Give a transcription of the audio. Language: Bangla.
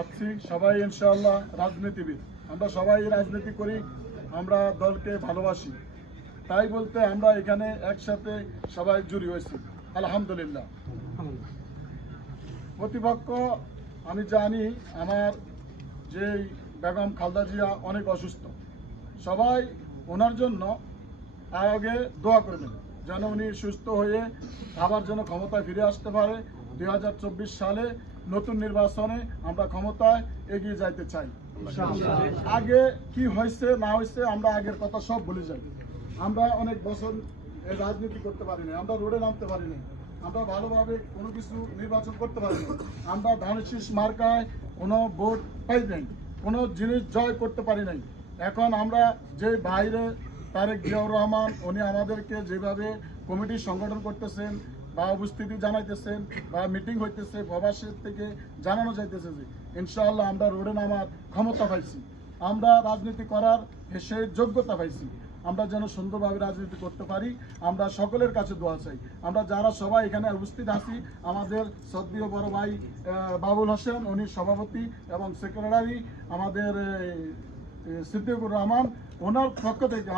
আছি সবাই ইনশাআল্লাহ রাজনীতিবিদ। আমরা সবাই রাজনীতি করি, আমরা দলকে ভালোবাসি। তাই বলতে আমরা এখানে একসাথে সবাই জুড়ি হয়েছি। আলহামদুলিল্লাহ। প্রতিপক্ষ, আমি জানি আমার যে বেগম খালদা জিয়া অনেক অসুস্থ। সবাই ওনার জন্য আগে দোয়া করবেন, যেন উনি সুস্থ হয়ে আবার যেন ক্ষমতায় ফিরে আসতে পারে। দুই হাজার চব্বিশ সালে নতুন নির্বাচনে আমরা ক্ষমতায় এগিয়ে যাইতে চাই। আগে কি হয়েছে না হয়েছে আমরা আগের কথা সব ভুলে যাই। আমরা অনেক বছর রাজনীতি করতে পারিনি, আমরা রোডে নামতে পারিনি, আমরা ভালোভাবে কোনো কিছু নির্বাচন করতে পারিনি। আমরা ধানশীষ মার্কায় কোনো ভোট পাই নাই, কোনো জিনিস জয় করতে পারি নাই। এখন আমরা যে বাইরে তারেক জিয়াউর রহমান, উনি আমাদেরকে যেভাবে কমিটি সংগঠন করতেছেন বা উপস্থিতি জানাইতেছেন বা মিটিং হইতেছে, প্রবাসের থেকে জানানো যাইতেছে যে ইনশাআল্লাহ আমরা রোডে নামার ক্ষমতা পাইছি। আমরা রাজনীতি করার সে যোগ্যতা পাইছি। আমরা যেন সুন্দরভাবে রাজনীতি করতে পারি, আমরা সকলের কাছে দোয়া চাই। আমরা যারা সবাই এখানে উপস্থিত আছি, আমাদের সদ্যীয় বড় ভাই বাবুল হোসেন, উনি সভাপতি এবং সেক্রেটারি আমাদের সিদ্দিকুর রহমান, ওনার পক্ষ থেকে